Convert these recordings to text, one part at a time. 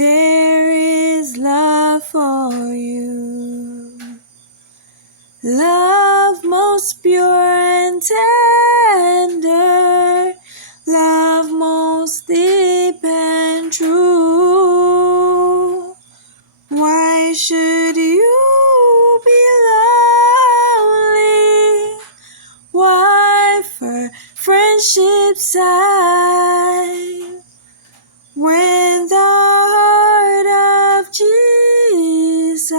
there is love for you. Love most pure and tender, love most deep and true. Why should you be lonely? Why for friendship's side? When the heart of Jesus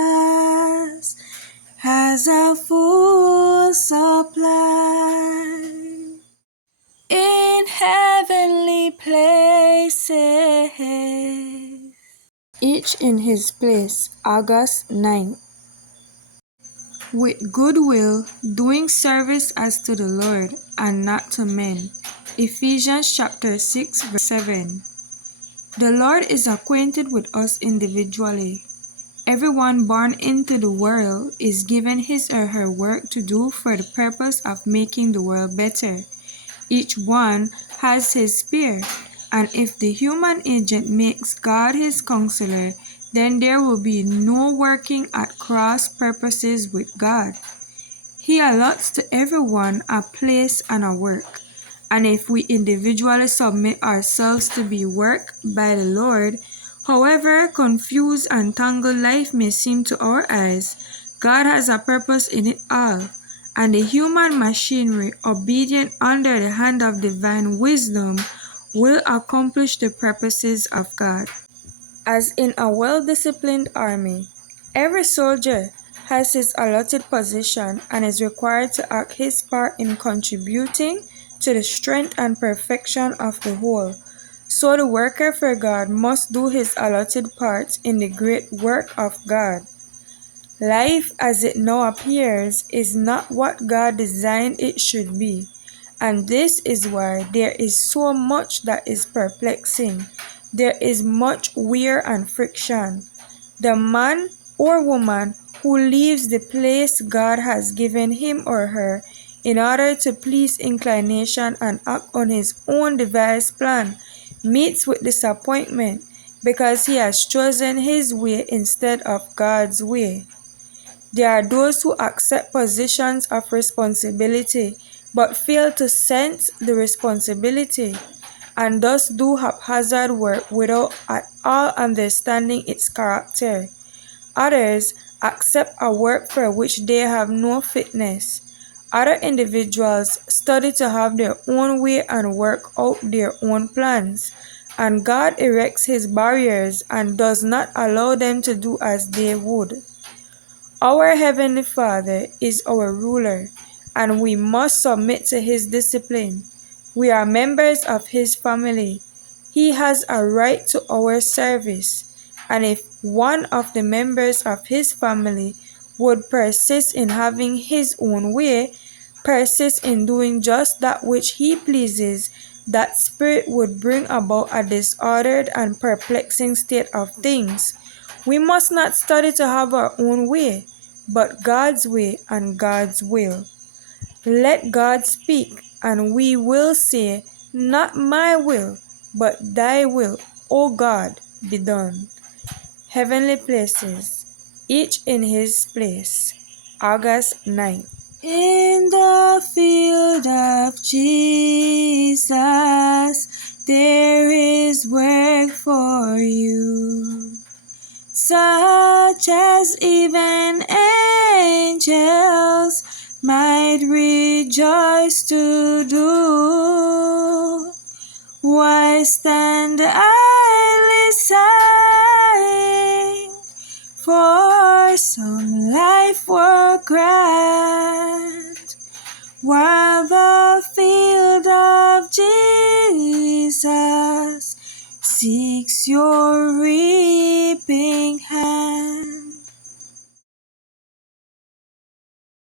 has a full supply. In heavenly places, each in his place, August 9. With good will, doing service as to the Lord and not to men. Ephesians chapter 6 verse 7. The Lord is acquainted with us individually. Everyone born into the world is given his or her work to do for the purpose of making the world better. Each one has his sphere, and if the human agent makes God his counselor, then there will be no working at cross purposes with God. He allots to everyone a place and a work. And if we individually submit ourselves to be worked by the Lord, however confused and tangled life may seem to our eyes, God has a purpose in it all. And the human machinery, obedient under the hand of divine wisdom, will accomplish the purposes of God. As in a well-disciplined army, every soldier has his allotted position and is required to act his part in contributing to the strength and perfection of the whole. So the worker for God must do his allotted part in the great work of God. Life as it now appears is not what God designed it should be, and this is why there is so much that is perplexing. There is much wear and friction. The man or woman who leaves the place God has given him or her in order to please inclination and act on his own devised plan meets with disappointment because he has chosen his way instead of God's way. There are those who accept positions of responsibility but fail to sense the responsibility and thus do haphazard work without at all understanding its character. Others accept a work for which they have no fitness. Other individuals study to have their own way and work out their own plans, and God erects his barriers and does not allow them to do as they would. Our Heavenly Father is our ruler, and we must submit to his discipline. We are members of his family. He has a right to our service, and if one of the members of his family would persist in having his own way, persist in doing just that which he pleases, that spirit would bring about a disordered and perplexing state of things. We must not study to have our own way, but God's way and God's will. Let God speak, and we will say, not my will, but thy will, O God, be done. Heavenly places, each in his place. August 9. In the field of Jesus, there is work for you, such as even angels might rejoice to do. Why stand idly sighing for some life work grant, while the field of Jesus seeks your reaping hand?